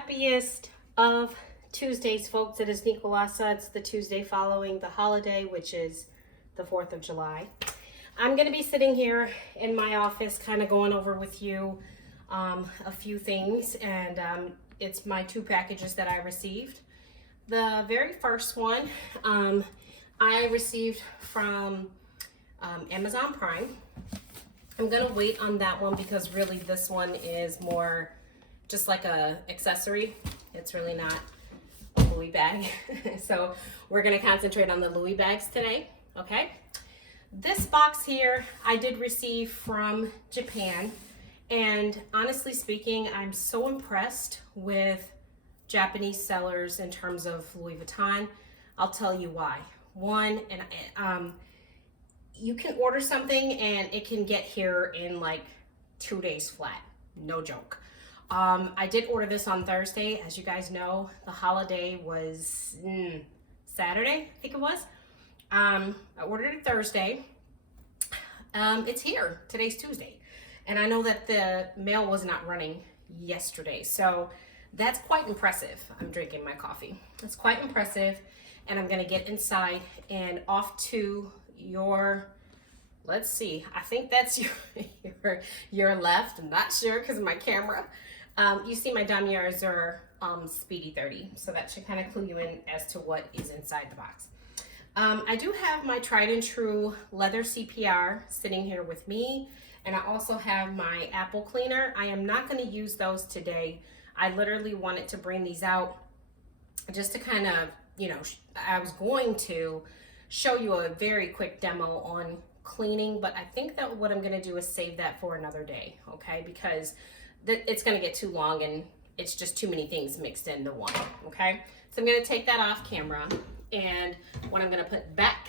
happiest of Tuesdays, folks. It is Nicolasa. It's the Tuesday following the holiday, which is the 4th of July. I'm going to be sitting here in my office kind of going over with you a few things, and it's my 2 packages that I received. The very first one I received from Amazon Prime. I'm going to wait on that one because really this one is more just like a accessory. It's really not a Louis bag. So we're going to concentrate on the Louis bags today, okay? This box here I did receive from Japan, and honestly speaking, I'm so impressed with Japanese sellers in terms of Louis Vuitton. I'll tell you why. One, you can order something and it can get here in like 2 days flat, no joke. I did order this on Thursday. As you guys know, the holiday was Saturday, I think it was. I ordered it Thursday. It's here. Today's Tuesday. And I know that the mail was not running yesterday. So that's quite impressive. I'm drinking my coffee. It's quite impressive. And I'm going to get inside and off to your, let's see, I think that's your left. I'm not sure because of my camera. You see my damiers are Speedy 30, so that should kind of clue you in as to what is inside the box. I do have my tried and true leather CPR sitting here with me, and I also have my apple cleaner. I am not going to use those today. I literally wanted to bring these out just to kind of, you know, I was going to show you a very quick demo on cleaning, but I think that what I'm going to do is save that for another day, okay? Because it's going to get too long and it's just too many things mixed into one, okay? So I'm going to take that off camera, and what I'm going to put back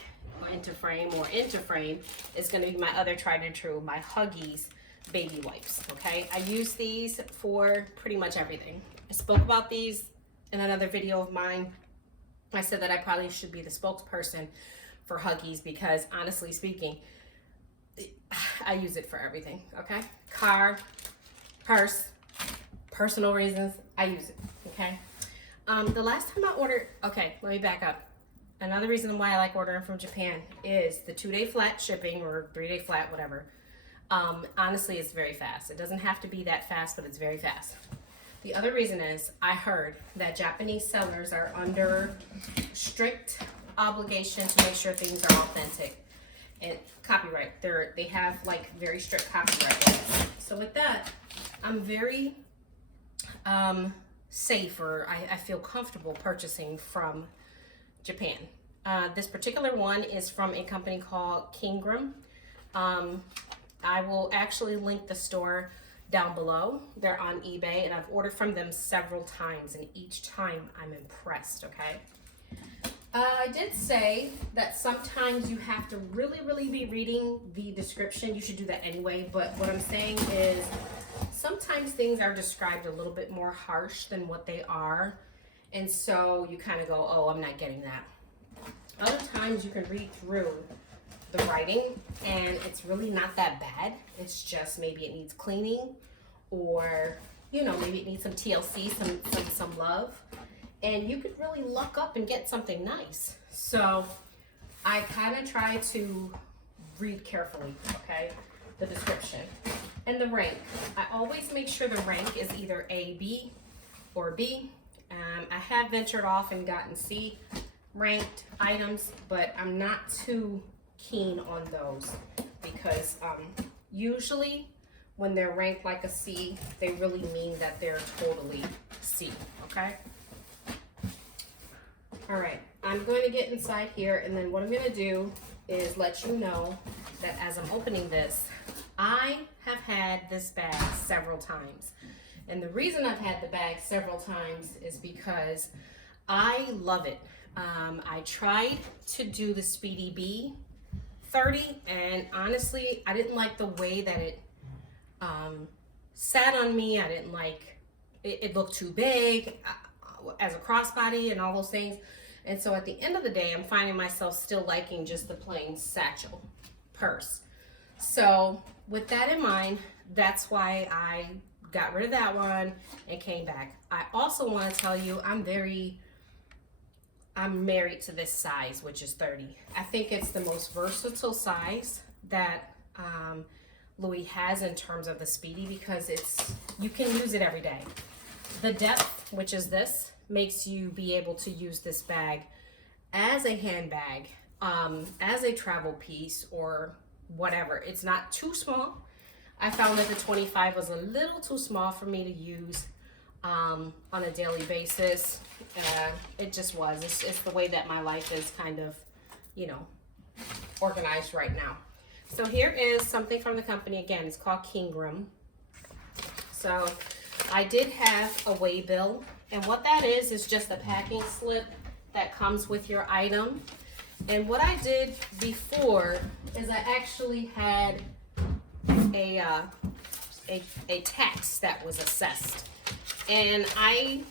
into frame is going to be my other tried and true, my Huggies baby wipes, okay? I use these for pretty much everything. I spoke about these in another video of mine. I said that I probably should be the spokesperson for Huggies because honestly speaking, I use it for everything, okay? Car, purse, personal reasons, I use it, okay? The last time I ordered, okay, let me back up. Another reason why I like ordering from Japan is the 2-day flat shipping or 3-day flat, whatever. Honestly, it's very fast. It doesn't have to be that fast, but it's very fast. The other reason is I heard that Japanese sellers are under strict obligation to make sure things are authentic and copyright. They have like very strict copyright laws. So with that, I'm very safe, or I feel comfortable purchasing from Japan. This particular one is from a company called Kingram. I will actually link the store down below. They're on eBay, and I've ordered from them several times, and each time I'm impressed, okay? I did say that sometimes you have to really be reading the description. You should do that anyway, but what I'm saying is sometimes things are described a little bit more harsh than what they are, and so you kind of go, oh, I'm not getting that. Other times you can read through the writing and it's really not that bad. It's just maybe it needs cleaning, or you know, maybe it needs some TLC, some love, and you could really luck up and get something nice. So I kind of try to read carefully, okay, the description and the rank. I always make sure the rank is either A, B, or B. I have ventured off and gotten C ranked items, but I'm not too keen on those because usually when they're ranked like a C, they really mean that they're totally C, okay? All right, I'm going to get inside here, and then what I'm going to do is let you know that as I'm opening this, I have had this bag several times. And the reason I've had the bag several times is because I love it. I tried to do the Speedy B 30, and honestly, I didn't like the way that it sat on me. I didn't like it. It looked too big as a crossbody and all those things. And so at the end of the day, I'm finding myself still liking just the plain satchel purse. So with that in mind, that's why I got rid of that one and came back. I also want to tell you, I'm married to this size, which is 30. I think it's the most versatile size that Louis has in terms of the Speedy, because you can use it every day. The depth, which is this, makes you be able to use this bag as a handbag, as a travel piece, or whatever. It's not too small. I found that the 25 was a little too small for me to use on a daily basis. It just was. It's the way that my life is kind of, you know, organized right now. So here is something from the company. Again, it's called Kingram. So I did have a weigh bill, and what that is just a packing slip that comes with your item. And what I did before is I actually had a tax that was assessed, and I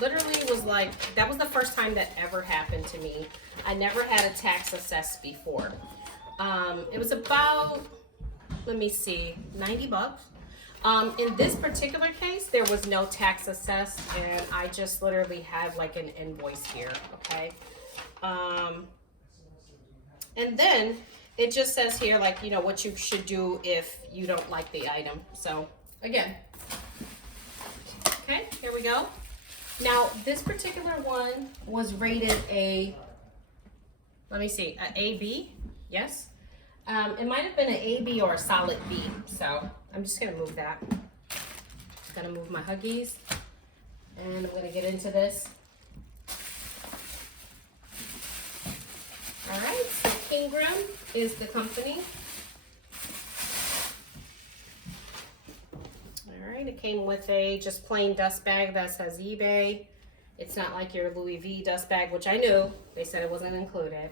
literally was like, that was the first time that ever happened to me. I never had a tax assessed before. It was about, let me see, 90 bucks. In this particular case, there was no tax assessed, and I just literally have like an invoice here, okay? And then it just says here, like, you know, what you should do if you don't like the item. So again, okay, here we go. Now, this particular one was rated let me see, a AB, yes. It might have been an AB or a solid B. So I'm just gonna move that. Gonna move my Huggies, and I'm gonna get into this. All right, so Kingram is the company. All right, it came with a just plain dust bag that says eBay. It's not like your Louis V dust bag, which I knew. They said it wasn't included.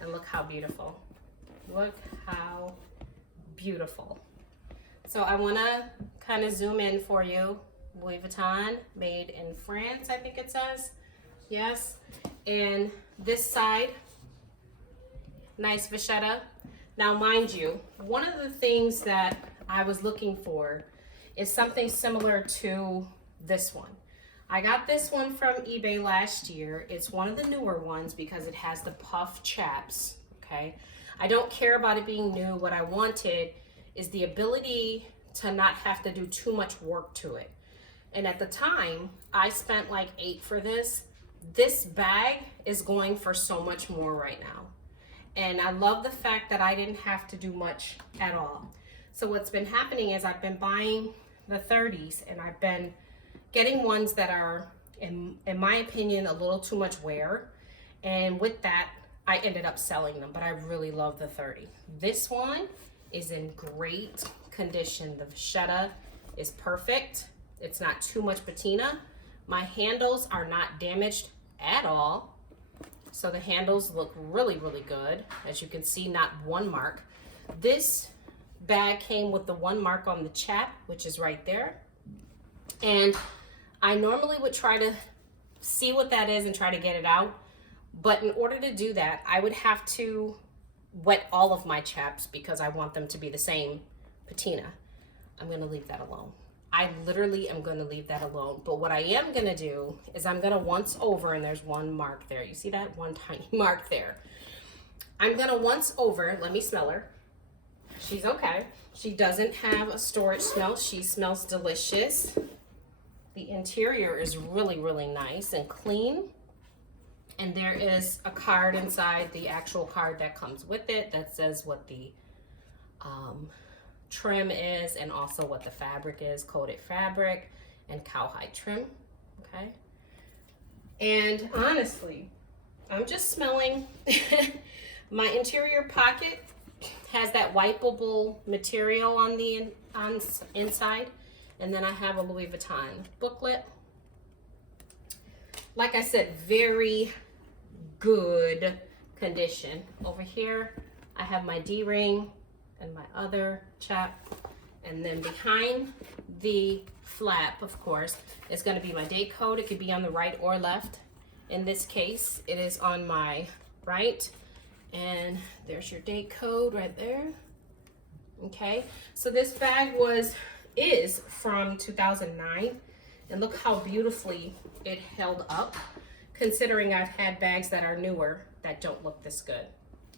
And look how beautiful. Look how beautiful. So I wanna kind of zoom in for you. Louis Vuitton, made in France, I think it says. Yes, and this side, nice vachetta. Now, mind you, one of the things that I was looking for is something similar to this one. I got this one from eBay last year. It's one of the newer ones because it has the puff chaps, okay? I don't care about it being new. What I wanted is the ability to not have to do too much work to it. And at the time, I spent like $8 for this. This bag is going for so much more right now. And I love the fact that I didn't have to do much at all. So what's been happening is I've been buying the 30s, and I've been getting ones that are, in my opinion, a little too much wear. And with that, I ended up selling them, but I really love the 30. This one is in great condition. The vachetta is perfect. It's not too much patina. My handles are not damaged at all. So the handles look really, really good. As you can see, not one mark. This bag came with the one mark on the chap, which is right there. And I normally would try to see what that is and try to get it out. But in order to do that, I would have to wet all of my chaps because I want them to be the same patina. I'm gonna leave that alone. I literally am gonna leave that alone. But what I am gonna do is I'm gonna once over, and there's one mark there. You see that? One tiny mark there. I'm gonna once over, let me smell her. She's okay. She doesn't have a storage smell. She smells delicious. The interior is really, really nice and clean. And there is a card inside, the actual card that comes with it that says what the trim is and also what the fabric is, coated fabric and cowhide trim, okay? And honestly, I'm just smelling, my interior pocket has that wipeable material on the inside, and then I have a Louis Vuitton booklet. Like I said, very good condition. Over here, I have my D-ring and my other chap. And then behind the flap, of course, is gonna be my date code. It could be on the right or left. In this case, it is on my right. And there's your date code right there. Okay, so this bag was is from 2009, and look how beautifully it held up, considering I've had bags that are newer that don't look this good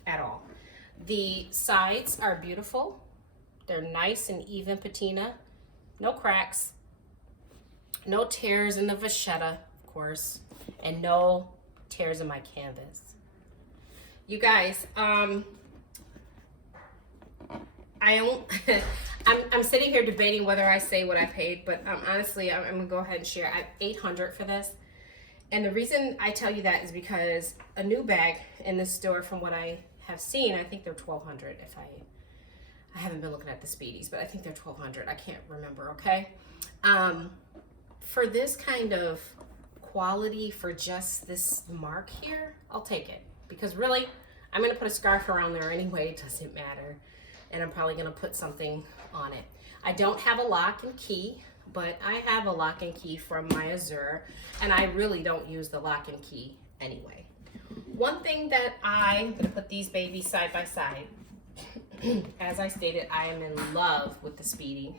at all. The sides are beautiful. They're nice and even patina, no cracks, no tears in the vachetta, of course, and no tears in my canvas. You guys, I'm sitting here debating whether I say what I paid, but honestly, I'm gonna go ahead and share. I have $800 for this, and the reason I tell you that is because a new bag in this store, from what I have seen, I think they're $1,200. If I haven't been looking at the Speedies, but I think they're $1,200. I can't remember. Okay, for this kind of quality, for just this mark here, I'll take it, because really, I'm gonna put a scarf around there anyway. It doesn't matter. And I'm probably gonna put something on it. I don't have a lock and key, but I have a lock and key from my Azure, and I really don't use the lock and key anyway. One thing that I'm gonna put these babies side by side. As I stated, I am in love with the Speedy.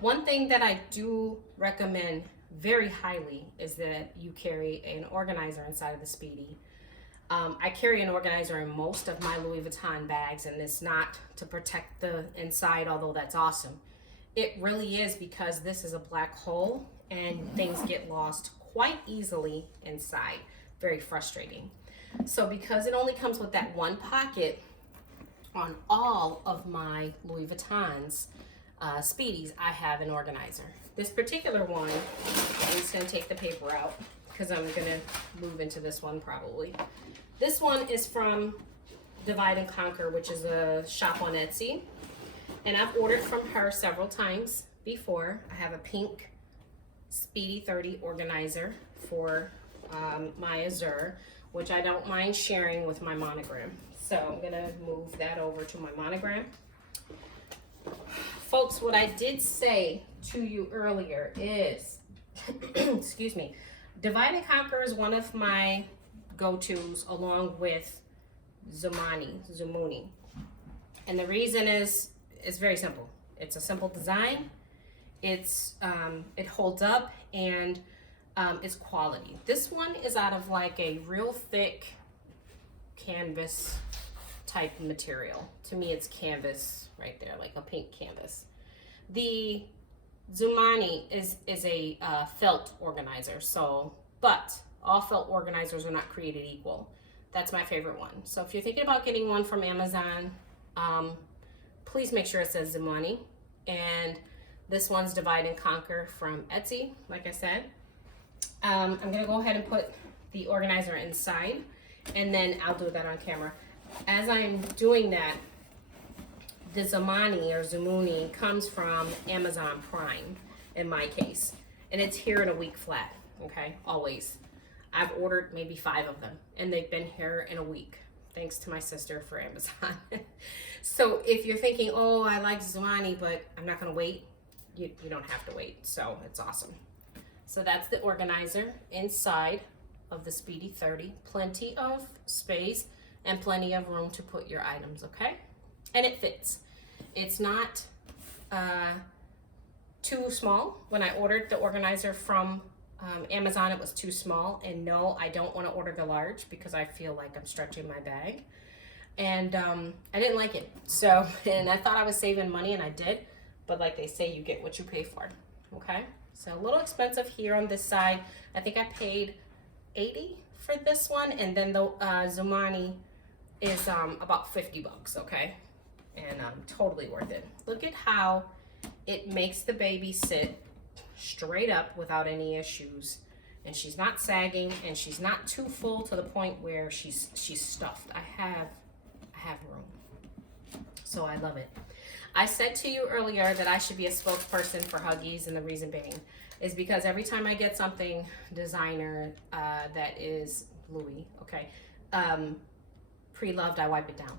One thing that I do recommend very highly is that you carry an organizer inside of the Speedy. I carry an organizer in most of my Louis Vuitton bags, and it's not to protect the inside, although that's awesome. It really is because this is a black hole and things get lost quite easily inside. Very frustrating. So because it only comes with that one pocket on all of my Louis Vuittons, Speedies, I have an organizer. This particular one, I'm just gonna take the paper out because I'm gonna move into this one probably. This one is from Divide and Conquer, which is a shop on Etsy. And I've ordered from her several times before. I have a pink Speedy 30 organizer for my Azure, which I don't mind sharing with my monogram. So I'm gonna move that over to my monogram. Folks, what I did say to you earlier is, excuse me, Divide and Conquer is one of my go-tos, along with Zumuni. And the reason is very simple. It's a simple design. It's it holds up, and it's quality. This one is out of like a real thick canvas type material. To me, it's canvas right there, like a pink canvas. The Zumani is a felt organizer. So, but all felt organizers are not created equal. That's my favorite one. So if you're thinking about getting one from Amazon, please make sure it says Zumani. And this one's Divide and Conquer from Etsy, like I said. I'm gonna go ahead and put the organizer inside, and then I'll do that on camera. As I'm doing that, the Zumuni comes from Amazon Prime, in my case. And it's here in a week flat, okay, always. I've ordered maybe 5 of them, and they've been here in a week, thanks to my sister for Amazon. So if you're thinking, oh, I like Zumani, but I'm not gonna wait, you don't have to wait, so it's awesome. So that's the organizer inside of the Speedy 30. Plenty of space and plenty of room to put your items, okay? And it fits. It's not too small. When I ordered the organizer from Amazon, it was too small, and no, I don't want to order the large because I feel like I'm stretching my bag, and I didn't like it. So, and I thought I was saving money, and I did, but like they say, you get what you pay for. Okay, so a little expensive here on this side. I think I paid $80 for this one, and then the Zumani is about $50. Okay, and totally worth it. Look at how it makes the baby sit straight up without any issues, and she's not sagging, and she's not too full to the point where she's stuffed. I have room, so I love it. I said to you earlier that I should be a spokesperson for Huggies, and the reason being is because every time I get something designer that is Louis, okay, pre-loved, I wipe it down.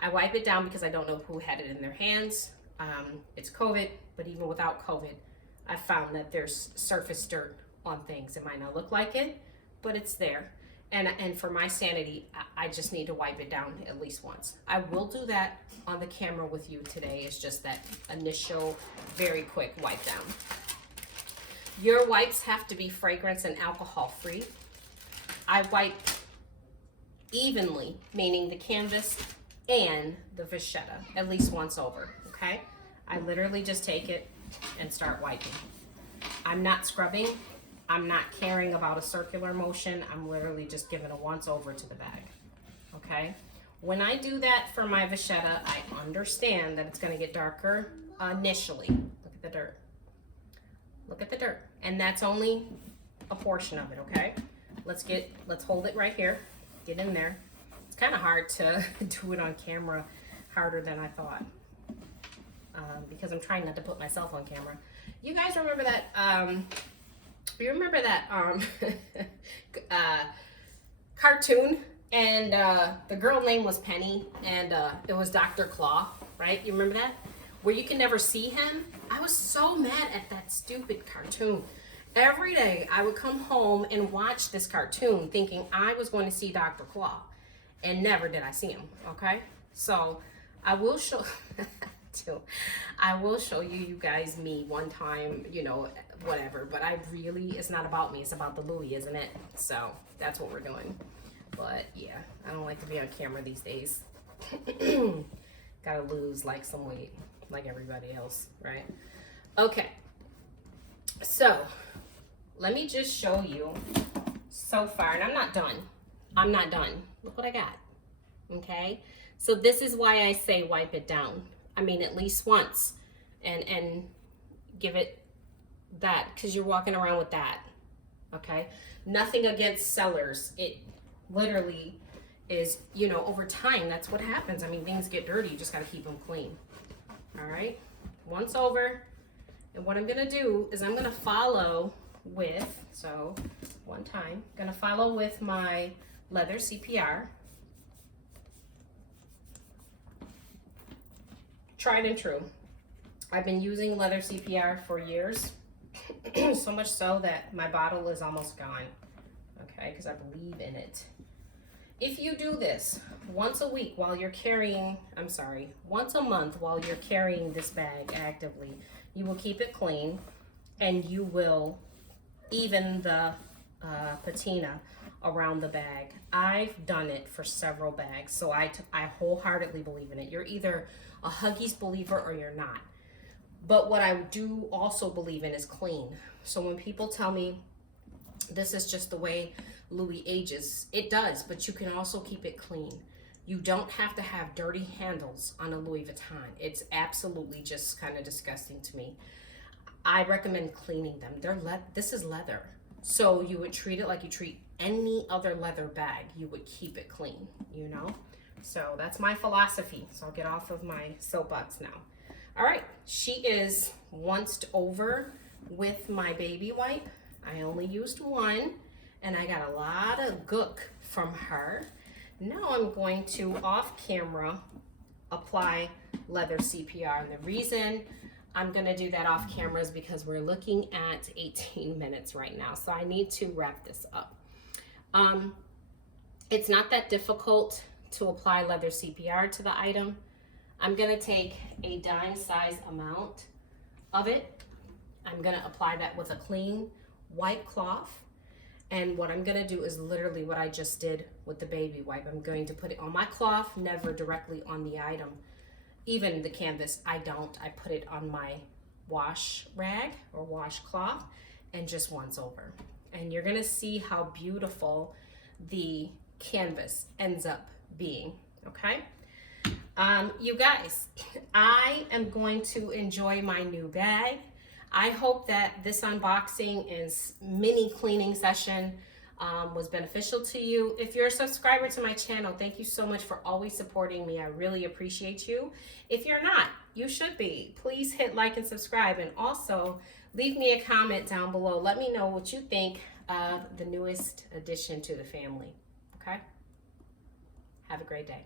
I wipe it down because I don't know who had it in their hands. It's COVID, but even without COVID, I found that there's surface dirt on things. It might not look like it, but it's there. And for my sanity, I just need to wipe it down at least once. I will do that on the camera with you today. It's just that initial, very quick wipe down. Your wipes have to be fragrance and alcohol free. I wipe evenly, meaning the canvas and the vachetta, at least once over, okay? I literally just take it and start wiping. I'm not scrubbing. I'm not caring about a circular motion. I'm literally just giving a once over to the bag, okay? When I do that for my vachetta, I understand that it's gonna get darker initially. Look at the dirt. Look at the dirt. And that's only a portion of it, okay? Let's hold it right here. Get in there. It's kind of hard to do it on camera, harder than I thought, because I'm trying not to put myself on camera. You guys remember that, you remember that cartoon, and the girl name was Penny, and it was Dr. Claw, right? You remember that? Where you can never see him? I was so mad at that stupid cartoon. Every day I would come home and watch this cartoon thinking I was going to see Dr. Claw, and never did I see him, okay? So I will show I will show you guys me one time, you know, whatever, but I really, it's not about me, it's about the Louis, isn't it? So that's what we're doing. But yeah, I don't like to be on camera these days. Gotta lose like some weight like everybody else, right? Okay, so let me just show you so far, and I'm not done. I'm not done. Look what I got, okay? So this is why I say wipe it down. I mean, at least once, and give it that, because you're walking around with that, okay? Nothing against sellers. It literally is, you know, over time, that's what happens. I mean, things get dirty. You just got to keep them clean, all right? Once over, and what I'm going to do is I'm going to follow with, so one time, going to follow with my leather CPR. Tried and true. I've been using leather CPR for years, so much so that my bottle is almost gone, okay, because I believe in it. If you do this once a week while you're carrying, once a month while you're carrying this bag actively, you will keep it clean, and you will even the patina around the bag. I've done it for several bags, so I wholeheartedly believe in it. You're either a Huggies believer or you're not. But what I do also believe in is clean. So when people tell me this is just the way Louis ages, it does, but you can also keep it clean. You don't have to have dirty handles on a Louis Vuitton. It's absolutely just kind of disgusting to me. I recommend cleaning them. This is leather. So you would treat it like you treat any other leather bag. You would keep it clean, you know? So that's my philosophy. So I'll get off of my soapbox now. All right, she is onced over with my baby wipe. I only used one, and I got a lot of gook from her. Now I'm going to, off camera, apply leather CPR. And the reason I'm gonna do that off camera is because we're looking at 18 minutes right now. So I need to wrap this up. It's not that difficult to apply leather CPR to the item. I'm gonna take a dime size amount of it. I'm gonna apply that with a clean white cloth. And what I'm gonna do is literally what I just did with the baby wipe. I'm going to put it on my cloth, never directly on the item. Even the canvas, I don't. I put it on my wash rag or washcloth and just once over. And you're gonna see how beautiful the canvas ends up being, okay? You guys, I am going to enjoy my new bag. I hope that this unboxing and mini cleaning session was beneficial to you. If you're a subscriber to my channel, thank you so much for always supporting me. I really appreciate you. If you're not, you should be. Please hit like and subscribe, and also leave me a comment down below. Let me know what you think of the newest addition to the family, okay? Have a great day.